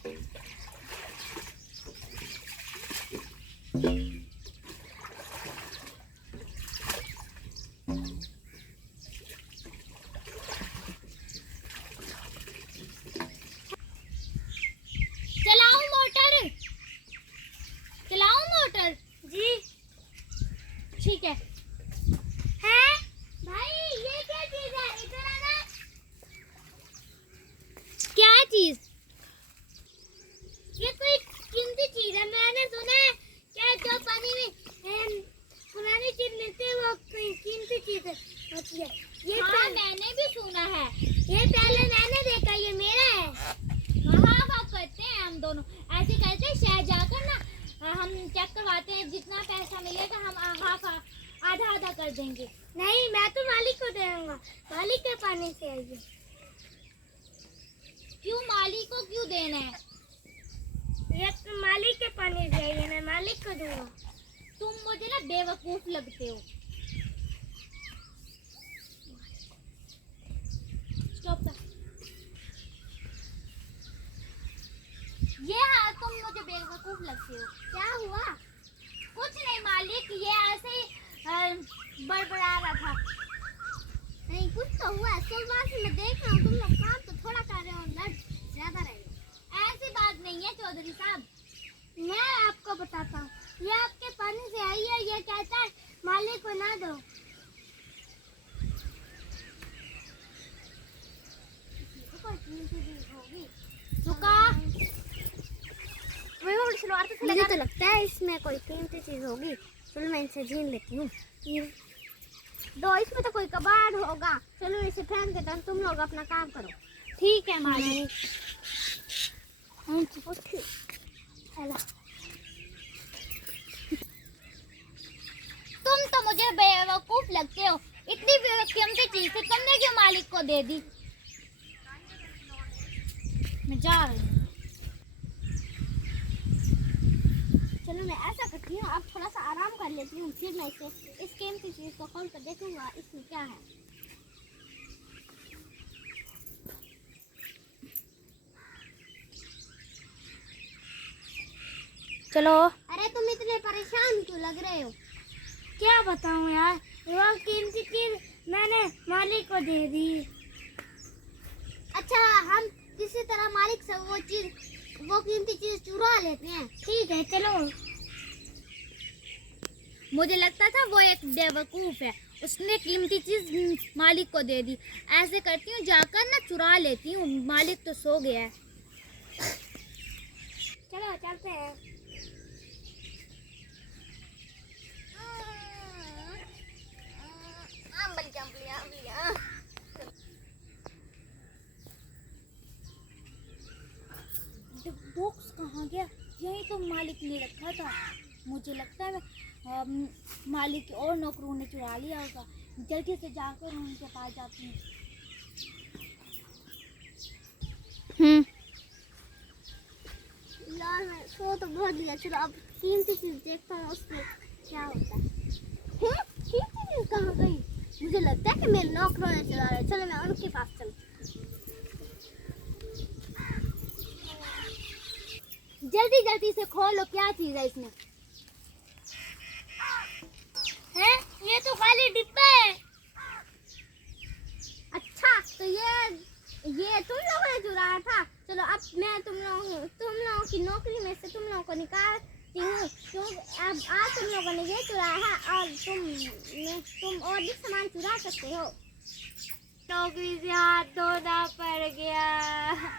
चलाऊं motor? चलाऊं motor? जी ठीक है। भाई ये क्या चीज है इधर आना। क्या चीज? ये कोई कीमती चीज है। मैंने सुना है क्या जो पानी में पुरानी चीज मिलती है वो कीमती चीज होती है। ये हाँ मैंने भी सुना है। ये पहले मैंने देखा, ये मेरा है। हाँ हाँ करते हैं हम दोनों ऐसे करते हैं। शहर जाकर ना हम चेक करवाते हैं, जितना पैसा मिलेगा हम हाफ आधा आधा कर देंगे। नहीं, मैं तो मालिक को दे दूंगा। मालिक के पानी से आइए। क्यों मालिक को क्यों देना है? ये तो मालिक के पानी से आइए, मैं मालिक को दूंगा। तुम मुझे ना बेवकूफ लगते हो। स्टॉप कर। ये हाँ तुम मुझे बेवकूफ लगते हो। क्या हुआ? कुछ नहीं मालिक, ये ऐसे ही बड़बड़ा रहा था। नहीं कुछ तो हुआ। सुबह से मैं देख रहा हूँ तुम लोग काम तो थोड़ा कर रहे हो, लड़ ज्यादा रहेगा। ऐसी बात नहीं है चौधरी साहब। मैं आपको बताता हूँ, ये आपके पानी से आई है। ये कहता है मालिक को ना दो। रुका। मुझे तो लगता है इसमें कोई कीमती चीज होगी। चलो मैं इनसे छीन लेती हूँ। दो, इसमें तो कोई कबाड़ होगा। चलो इसे फेंक देता हूँ, तुम लोग अपना काम करो। ठीक है मालिक। तुम तो मुझे बेवकूफ लगते हो। इतनी कीमती चीज थी, तुमने क्यों मालिक को दे दी? मैं जा रही हूँ। चलो मैं ऐसा करती हूँ, अब थोड़ा सा आराम कर लेती हूँ, फिर मैं इस कीमती चीज को खोल कर देखूंगा इसमें क्या है। चलो। अरे तुम इतने परेशान क्यों लग रहे हो? क्या बताऊं यार, वो कीमती चीज मैंने मालिक को दे दी। अच्छा, हम किसी तरह मालिक से वो कीमती चीज चुरा लेते हैं। ठीक है चलो। मुझे लगता था वो एक बेवकूफ है, उसने कीमती चीज मालिक को दे दी। ऐसे करती हूँ, जाकर ना चुरा लेती हूँ। मालिक तो सो गया है। चलो चलते हैं। बॉक्स कहाँ गया? यही तो मालिक ने रखा था। मुझे लगता है मालिक की और नौकरों ने चुरा लिया होगा। जल्दी से जाकर उनके पास जाती हूँ। यार मैं सो तो बहुत दिया। चलो अब कीमती चीज देखता हूँ उसमें क्या होता है। कीमती चीज कहाँ गई? मुझे लगता है कि मेरे नौकरों ने चुरा लिया। चलो मैं उनके पास चलूँ। जल्दी जल्दी से खोलो, क्या चीज है इसमें? हैं? ये तो खाली डिब्बा है। अच्छा तो ये तुम लोगों ने चुराया था। चलो अब मैं तुम लोगों की नौकरी में से तुम लोगों को निकालती हूँ, क्योंकि अब आज तुम लोगों ने ये चुराया है और तुम और भी सामान चुरा सकते हो। नौकरी से हाथ धोना पड़ गया।